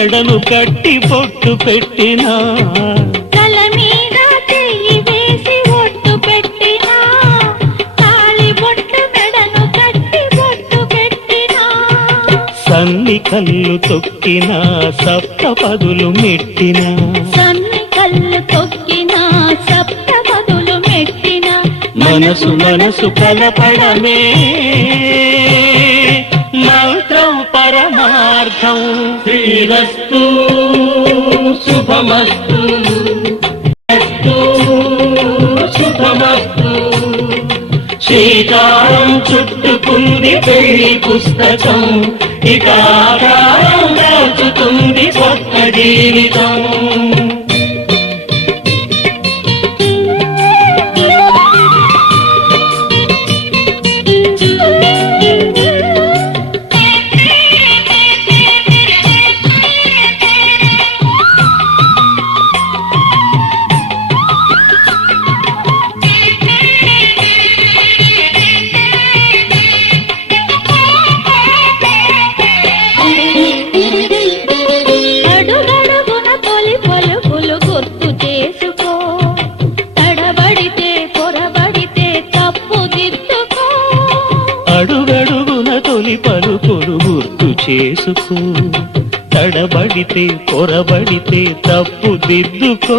మెడను కట్టి బొట్టు పెట్టినా, తల మీద చెయ్యి వేసి ఒట్టు పెట్టినా, తాళి బొట్టు మెడను కట్టి బొట్టు పెట్టినా, సన్ని కళ్ళు తొక్కినా సప్తపదులు మెట్టినా, సన్ని కళ్ళు తొక్కినా సప్తపదులు మెట్టినా, మనసు మనసు కలపడమే మంత్రం పరమార్థం. శ్రీరస్తు శుభమస్తు శుభమస్తు. శ్రీకారం చుట్టుకుంది పెళ్లి పుస్తకం, ఇక ఆకారం దాచుతుంది కొత్త జీవితం. అడుగడుగున తొలి పలుకులు గుర్తు చేసుకో, తడబడితే పొరబడితే తప్పు దిద్దుకో.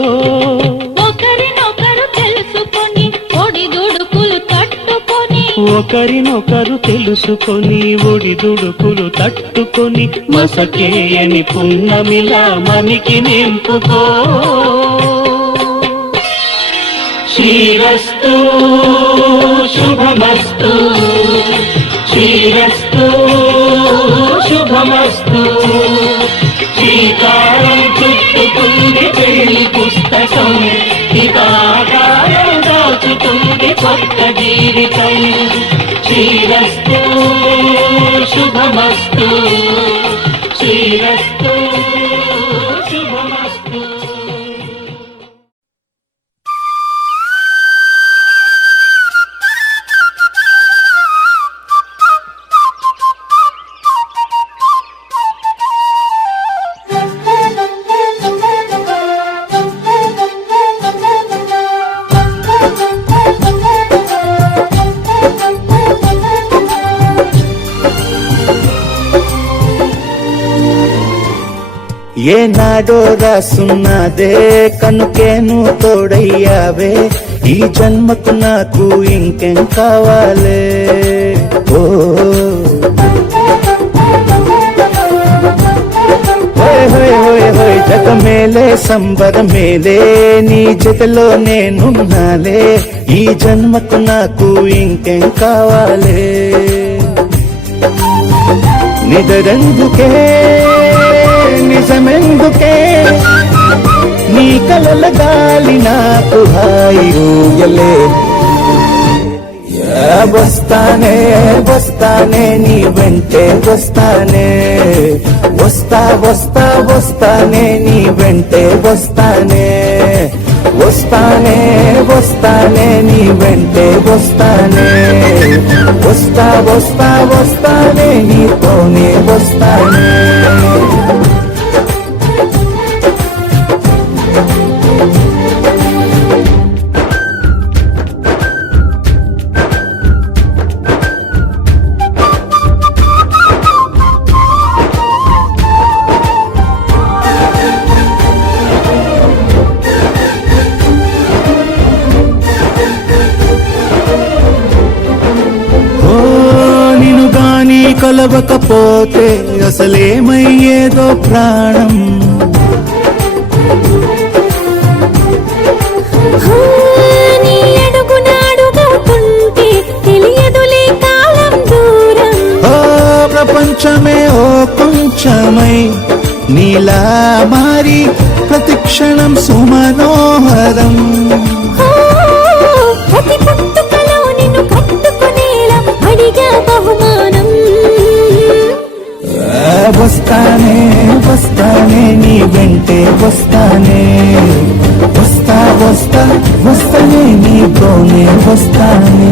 ఒకరినొకరు తెలుసుకొని ఒడిదుడుకులు తట్టుకొని, ఒకరినొకరు తెలుసుకొని ఒడిదుడుకులు తట్టుకొని, మసకేయని పున్నమిలా మనికి నింపుకో. శ్రీరస్తు శుభమస్తు శ్రీరస్తు శుభమస్తు. శ్రీకారం చుట్టుకుంది పెళ్లి పుస్తకం, ఇక ఆకారం దాచుతుంది కొత్త జీవితం. శ్రీరస్తు శుభమస్తు శ్రీరస్తు శుభమస్తు. ఏనాడో రాసున్నదే కనుకేను తోడయ్యావే, ఈ జన్మకు నాకు ఇంకేం కావాలే. ఓ జగ మేలే సంబర మేలే, నీ జతలో నేనున్నాలే, ఈ జన్మకు నాకు ఇంకేం కావాలే. నిదరెందుకే నిజమెందుకే, నీ కలల గాలి నాకు హాయిలే. వస్తానే వస్తానే నీ వెంటే వస్తానే, వస్తా వస్తా వస్తానే నీ వెంటే వస్తానే, వస్తానే వస్తానే నీ వెంటే వస్తానే, వస్తా వస్తా వస్తానే నీతోనే వస్తానే. కలవకపోతే అసలేమయ్యేదో ప్రాణం, నీ అడుగునాడుగుతుంటే తెలియదులే కాలం దూరం. ఓ ప్రపంచమే ఓ కొంచెమై నీలా మారి ప్రతిక్షణం సుమనోహరం. ప్రతి పుట్టుకలో నిన్ను కట్టుకునేలా అడిగా బహుమానం. వస్తానే వస్తానే నీ వెంటే వస్తానే, వస్తా వస్తా వస్తానే నీతోనే వస్తానే.